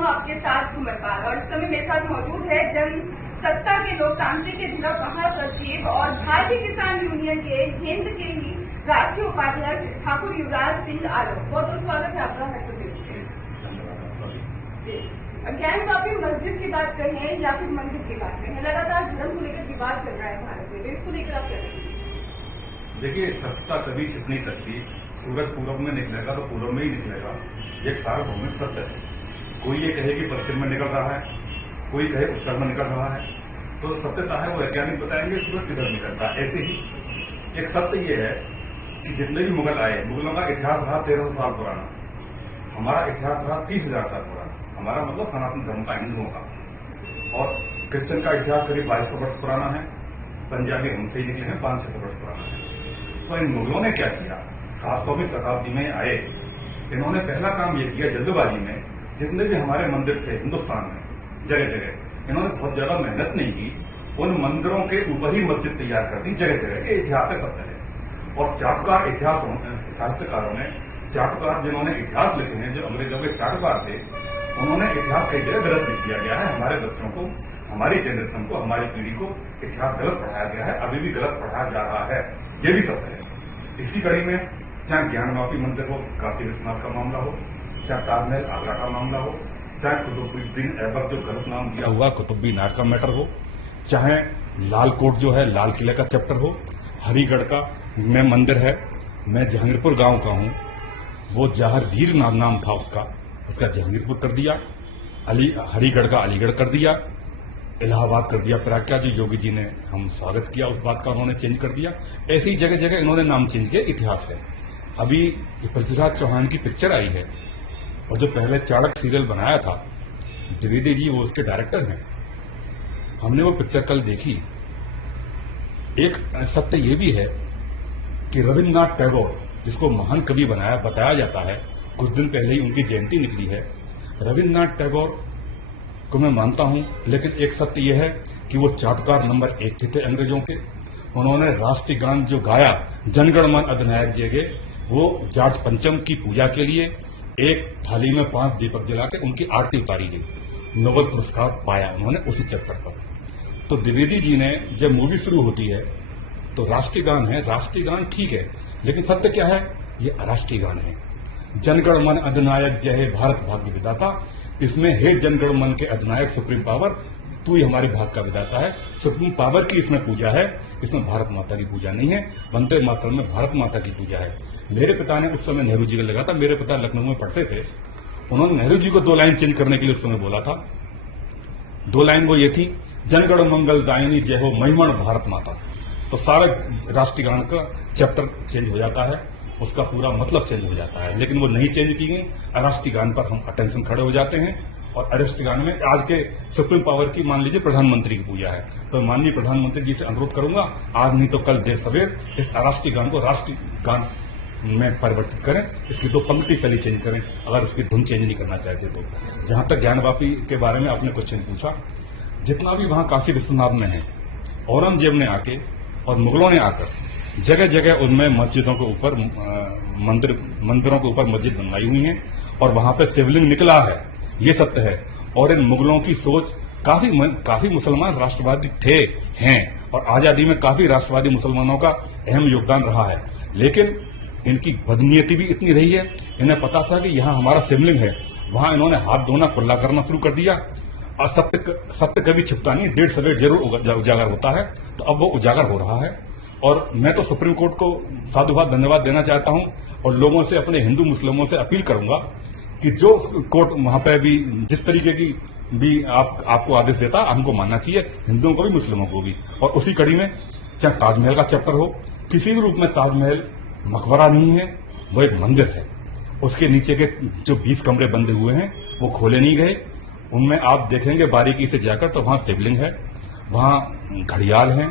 हूँ आपके साथ सुमन पाल और इस समय मेरे साथ मौजूद है जनसत्ता के लोकतांत्रिक के झड़प महासचिव और भारतीय किसान यूनियन के हिंद के ही राष्ट्रीय उपाध्यक्ष ठाकुर युवराज सिंह आलोक। बहुत बहुत स्वागत है आपका हर प्रदेश में। ज्ञानवापी मस्जिद की बात करें या फिर मंदिर की बात करें, लगातार धर्म को लेकर विवाद चल रहा है भारत में, तो इसको लेकर आप क्या करेंगे? देखिए, सत्ता कभी छिप नहीं सकती। सूरज पूरब में निकलेगा तो पूरब में ही निकलेगा। ये एक सार्वभौमिक सत्य है। कोई ये कहे कि पश्चिम में निकल रहा है, कोई कहे उत्तर में निकल रहा है, तो सत्यता है वो वैज्ञानिक बताएंगे सूरज किधर निकलता है। ऐसे ही एक सत्य ये है कि जितने भी मुगल आए, मुगलों का इतिहास रहा 1300 साल पुराना, हमारा इतिहास रहा 30,000 साल पुराना। हमारा मतलब सनातन धर्म का, हिंदुओं का। और क्रिश्चियन का इतिहास करीब 2200 वर्ष पुराना है। पंजाबी हमसे ही निकले हैं, 500-600 वर्ष पुराना है। तो इन मुगलों ने क्या किया, 700वीं शताब्दी में आए, इन्होंने पहला काम ये किया, जल्दबाजी में जितने भी हमारे मंदिर थे हिंदुस्तान में जगह जगह, इन्होंने बहुत ज्यादा मेहनत नहीं की, उन मंदिरों के ऊपर ही मस्जिद तैयार कर दी जगह जगह। ये इतिहास है, सत्य है। और चाटुकार इतिहास साहित्यकारों ने, चाटुकार जिन्होंने इतिहास लिखे हैं, जो अंग्रेजों के चाटुकार थे, उन्होंने इतिहास कई जगह गलत लिख दिया गया है। हमारे बच्चों को, हमारी जनरेशन को, हमारी पीढ़ी को इतिहास गलत पढ़ाया गया है, अभी भी गलत पढ़ाया जा रहा है। ये भी सत्य है। इसी कड़ी में चाहे ज्ञानवापी मंदिर हो, काशी विश्वनाथ का मामला हो, चाहे ताजमहल आगरा का मामला हो, चाहे कुतुबुद्दीन ऐबक जो गलत नाम दिया हुआ कुतुब मीनार का मैटर हो, चाहे लाल कोट जो है लाल किले का चैप्टर हो, हरिगढ़ का में मंदिर है, मैं जहांगीरपुर गांव का हूं, वो जहांगीर नाम था उसका जहांगीरपुर कर दिया, हरिगढ़ का अलीगढ़ कर दिया, इलाहाबाद कर दिया प्रयागराज। जो योगी जी ने हम स्वागत किया उस बात का, उन्होंने चेंज कर दिया। ऐसी जगह जगह इन्होंने नाम चेंज किया। इतिहास है। अभी पृथ्वीराज चौहान की पिक्चर आई है, और जो पहले चाणक सीरियल बनाया था द्विवेदी जी, वो उसके डायरेक्टर हैं। हमने वो पिक्चर कल देखी। एक सत्य ये भी है कि रविन्द्रनाथ टैगोर, जिसको महान कवि बताया जाता है, कुछ दिन पहले ही उनकी जयंती निकली है। रविन्द्रनाथ टैगोर को मैं मानता हूं, लेकिन एक सत्य यह है कि वो चाटुकार नंबर 1 थे अंग्रेजों के। उन्होंने राष्ट्रीय गान जो गाया, जनगण मन अधिनायक जय गे, वो जॉर्ज पंचम की पूजा के लिए एक थाली में 5 दीपक जला के उनकी आरती उतारी गई। नोबेल पुरस्कार पाया उन्होंने उसी चैप्टर पर। तो द्विवेदी जी ने, जब मूवी शुरू होती है तो राष्ट्रीय गान है, राष्ट्रीय गान ठीक है, लेकिन सत्य क्या है, ये अराष्ट्रीय गान है। जनगण मन अधिनायक जय हे भारत भाग्य विधाता, इसमें हे जनगण मन के अधिनायक सुप्रीम पावर, तू ही हमारे भाग का विधाता है। सुप्रीम पावर की इसमें पूजा है, इसमें भारत माता की पूजा नहीं है। वंदे मातरम में भारत माता की पूजा है। मेरे पिता ने उस समय नेहरू जी का लगा था, मेरे पिता लखनऊ में पढ़ते थे, उन्होंने नेहरू जी को 2 लाइन चेंज करने के लिए उस समय बोला था। 2 लाइन वो ये थी, जनगण मंगल दायिनी जय हो महिमण भारत माता। तो सारा राष्ट्रीय गान का चैप्टर चेंज हो जाता है, उसका पूरा मतलब चेंज हो जाता है। लेकिन वो नहीं चेंज की गई। राष्ट्रीय गान पर हम अटेंशन खड़े हो जाते हैं, और राष्ट्रीय गान में आज के सुप्रीम पावर की, मान लीजिए प्रधानमंत्री की पूजा है, तो माननीय प्रधानमंत्री जी से अनुरोध करूंगा, आज नहीं तो कल देर सवेर इस राष्ट्रीय गान को राष्ट्रीय गान में परिवर्तित करें। इसकी 2 पंक्ति पहले चेंज करें, अगर उसकी धुन चेंज नहीं करना चाहते तो। जहां तक ज्ञानवापी के बारे में आपने क्वेश्चन पूछा, जितना भी वहां काशी विश्वनाथ में है, औरंगजेब ने आके और मुगलों ने आकर जगह जगह उनमें मस्जिदों के ऊपर, मंदिरों के ऊपर मस्जिद बनवाई हुई है, और वहां पे शिवलिंग निकला है, ये सत्य है। और इन मुगलों की सोच, काफी मुसलमान राष्ट्रवादी हैं, और आजादी में काफी राष्ट्रवादी मुसलमानों का अहम योगदान रहा है। लेकिन इनकी बदनीयती भी इतनी रही है, इन्हें पता था कि यहाँ हमारा शिवलिंग है, वहां इन्होंने हाथ धोना खुला करना शुरू कर दिया। और सत्य कभी छिपता नहीं, देर सवेर जरूर उजागर होता है। तो अब वो उजागर हो रहा है, और मैं तो सुप्रीम कोर्ट को साधुवाद धन्यवाद देना चाहता हूं, और लोगों से, अपने हिंदू मुस्लिमों से अपील करूंगा कि जो कोर्ट वहां पे भी जिस तरीके की भी आपको आदेश देता, हमको मानना चाहिए, हिंदुओं को भी मुस्लिमों को भी। और उसी कड़ी में चाहे ताजमहल का चैप्टर हो, किसी भी रूप में ताजमहल मकबरा नहीं है, वो एक मंदिर है। उसके नीचे के जो 20 कमरे बंद हुए हैं वो खोले नहीं गए। उनमें आप देखेंगे बारीकी से जाकर तो वहां शिवलिंग है, वहां घड़ियाल है,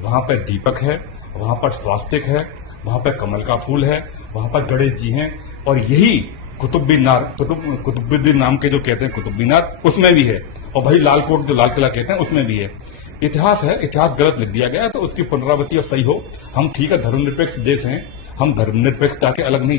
वहां पर दीपक है, वहां पर स्वास्तिक है, वहां पर कमल का फूल है, वहां पर गणेश जी हैं। और यही कुतुबुद्दीन नाम के जो कहते हैं कुतुब मीनार, उसमें भी है। और भाई लाल कोट जो लाल किला कहते हैं, उसमें भी है। इतिहास है, इतिहास गलत लिख दिया गया है, तो उसकी पुनरावृत्ति अब सही हो। हम ठीक है, धर्मनिरपेक्ष देश हैं, हम धर्मनिरपेक्षता के अलग नहीं